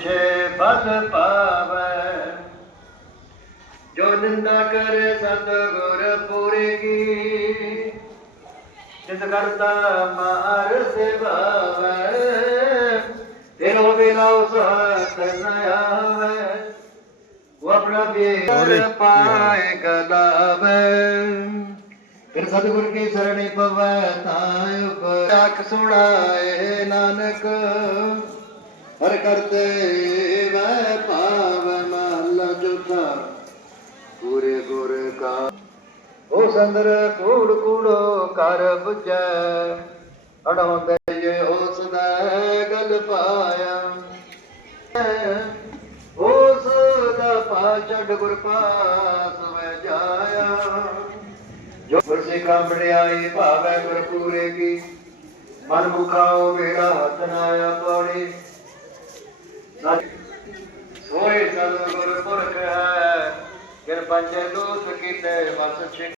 ਪਿਛੇ ਫਲ ਪਾਵੈ। ਜੋ ਨਿੰਦਾ ਕਰੇ ਸਤਗੁਰ ਪੂਰੇ ਕੀ ਜਿਤ ਕਰਤਾ ਮਾਰ ਸੇਵਾਵੈ। ਤੇਰੋ ਬਿਨਾ ਉਸ ਹੱਥ ਨ ਆਵੈ। ਉਹ ਆਪਣਾ ਬੇਰ ਪਾਏ ਗਲਾਵੈ ਫਿਰ ਸਤਿਗੁਰ ਕੀ ਸਰਣੀ ਪਵੈ ਤਾਂ ਉਪਰ ਆਖ ਸੁਣਾਏ ਨਾਨਕ। ਹਰ ਕਰਤੇ ਪੂਰੇ ਗੁਰ ਕਾ। ਉਹ ਸੰਦਰ ਕੂੜ ਕੂੜੋ ਕਰ 부ਜੈ ਅੜਾਉਂਦੇ ਜੇ ਉਸ ਦਾ ਗਲ ਪਾਇਆ। ਉਸ ਦਾ ਪਾਛੜ ਗੁਰ ਪਾਸ ਵੈ ਜਾਇਆ। ਜੋ ਗੁਰ ਸੇ ਕਾਮੜਿਆਈ ਭਾਵੈ ਗੁਰ ਪੂਰੇ ਕੀ। ਮਨ ਮੁਖਾਓ ਮੇਰਾ ਹੱਥ ਨਾ ਆਪਣੀ पंजलूत किते बस